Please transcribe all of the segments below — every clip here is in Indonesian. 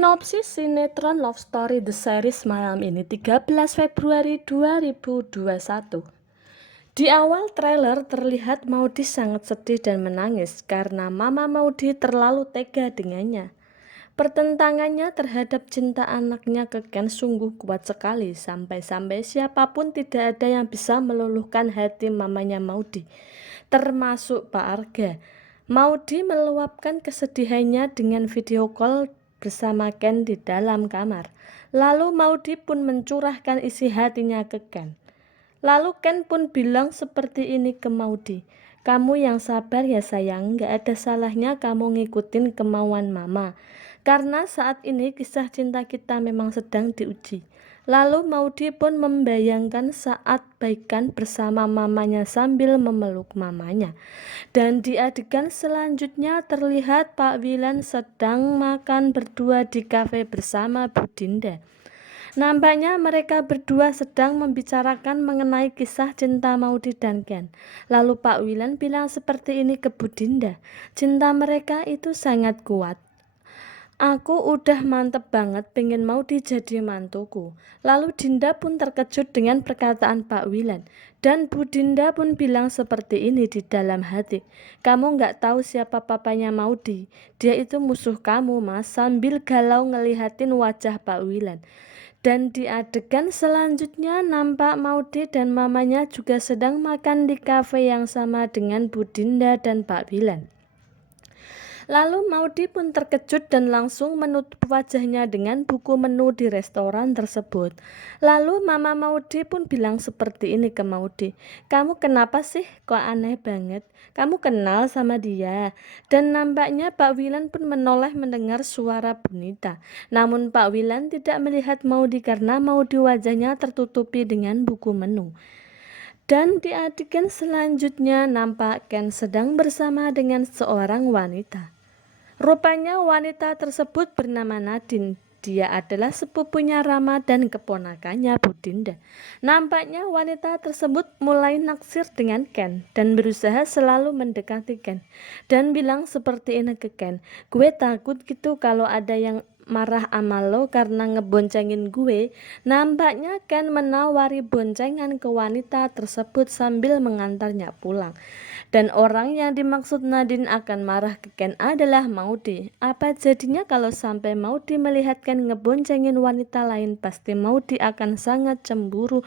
Sinopsis sinetron Love Story The Series malam ini 13 Februari 2021. Di awal trailer terlihat Maudy sangat sedih dan menangis karena Mama Maudy terlalu tega dengannya. Pertentangannya terhadap cinta anaknya ke Ken sungguh kuat sekali, sampai-sampai siapapun tidak ada yang bisa meluluhkan hati mamanya Maudy, termasuk Pak Arga. Maudy meluapkan kesedihannya dengan video call bersama Ken di dalam kamar. Lalu Maudy pun mencurahkan isi hatinya ke Ken. Lalu Ken pun bilang seperti ini ke Maudy, "Kamu yang sabar ya sayang, gak ada salahnya kamu ngikutin kemauan mama. Karena saat ini kisah cinta kita memang sedang diuji." Lalu Maudy pun membayangkan saat baikan bersama mamanya sambil memeluk mamanya. Dan di adegan selanjutnya terlihat Pak Wilan sedang makan berdua di kafe bersama Bu Dinda. Nampaknya mereka berdua sedang membicarakan mengenai kisah cinta Maudy dan Ken. Lalu Pak Wilan bilang seperti ini ke Bu Dinda, "Cinta mereka itu sangat kuat. Aku udah mantep banget pengen Maudy jadi mantuku." Lalu Dinda pun terkejut dengan perkataan Pak Wilan. Dan Bu Dinda pun bilang seperti ini di dalam hati, "Kamu nggak tahu siapa papanya Maudy. Dia itu musuh kamu, Mas," sambil galau ngelihatin wajah Pak Wilan. Dan di adegan selanjutnya nampak Maudy dan mamanya juga sedang makan di kafe yang sama dengan Bu Dinda dan Pak Wilan. Lalu Maudy pun terkejut dan langsung menutup wajahnya dengan buku menu di restoran tersebut. Lalu Mama Maudy pun bilang seperti ini ke Maudy, "Kamu kenapa sih kok aneh banget? Kamu kenal sama dia?" Dan nampaknya Pak Wilan pun menoleh mendengar suara Bunita. Namun Pak Wilan tidak melihat Maudy karena Maudy wajahnya tertutupi dengan buku menu. Dan di adegan selanjutnya nampak Ken sedang bersama dengan seorang wanita. Rupanya wanita tersebut bernama Nadine. Dia adalah sepupunya Rama dan keponakannya Bu Dinda. Nampaknya wanita tersebut mulai naksir dengan Ken dan berusaha selalu mendekati Ken. Dan bilang seperti ini ke Ken, "Gue takut gitu kalau ada yang marah sama lo karena ngeboncengin gue." Nampaknya Ken menawari boncengan ke wanita tersebut sambil mengantarnya pulang. Dan orang yang dimaksud Nadine akan marah ke Ken adalah Maudy. Apa jadinya kalau sampai Maudy melihat Ken ngeboncengin wanita lain? Pasti Maudy akan sangat cemburu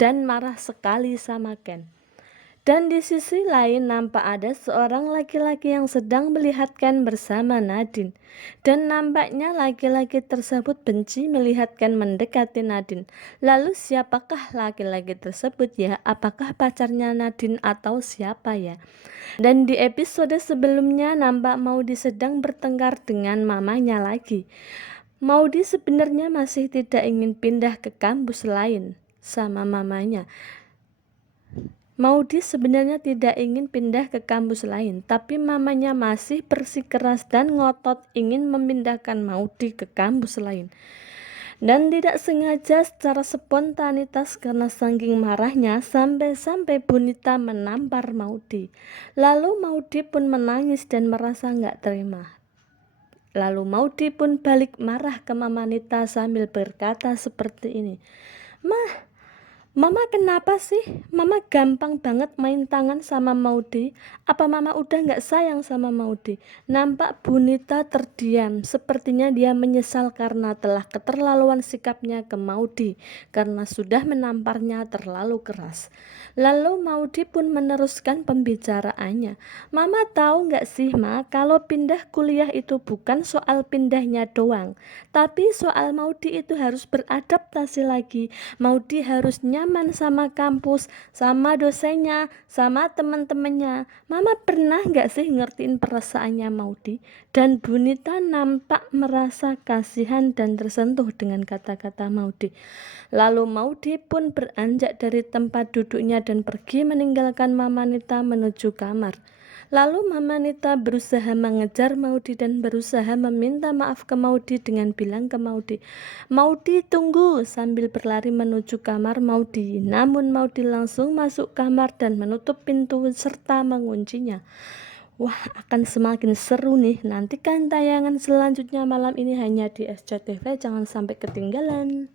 dan marah sekali sama Ken. Dan di sisi lain nampak ada seorang laki-laki yang sedang melihat Ken bersama Nadine. Dan nampaknya laki-laki tersebut benci melihat Ken mendekati Nadine. Lalu siapakah laki-laki tersebut ya? Apakah pacarnya Nadine atau siapa ya? Dan di episode sebelumnya nampak Maudy sedang bertengkar dengan mamanya lagi. Maudy sebenarnya masih tidak ingin pindah ke kampus lain sama mamanya. Maudy sebenarnya tidak ingin pindah ke kampus lain, tapi mamanya masih bersikeras dan ngotot ingin memindahkan Maudy ke kampus lain. Dan tidak sengaja secara spontanitas karena saking marahnya sampai-sampai Bunita menampar Maudy. Lalu Maudy pun menangis dan merasa nggak terima. Lalu Maudy pun balik marah ke Mama Nita sambil berkata seperti ini, Mama kenapa sih? Mama gampang banget main tangan sama Maudy. Apa Mama udah gak sayang sama Maudy? Nampak Bunita terdiam. Sepertinya dia menyesal karena telah keterlaluan sikapnya ke Maudy, karena sudah menamparnya terlalu keras. Lalu Maudy pun meneruskan pembicaraannya. "Mama tahu gak sih Ma, kalau pindah kuliah itu bukan soal pindahnya doang, tapi soal Maudy itu harus beradaptasi lagi. Maudy harus nyaman sama kampus, sama dosennya, sama teman-temannya. Mama pernah gak sih ngertiin perasaannya Maudy?" Dan Bunita nampak merasa kasihan dan tersentuh dengan kata-kata Maudy. Lalu Maudy pun beranjak dari tempat duduknya dan pergi meninggalkan Mama Nita menuju kamar. Lalu Mama Nita berusaha mengejar Maudy dan berusaha meminta maaf ke Maudy dengan bilang ke Maudy, "Maudy tunggu," sambil berlari menuju kamar Maudy. Namun Maudy langsung masuk kamar dan menutup pintu serta menguncinya. Wah, akan semakin seru nih. Nantikan tayangan selanjutnya malam ini hanya di SCTV, jangan sampai ketinggalan.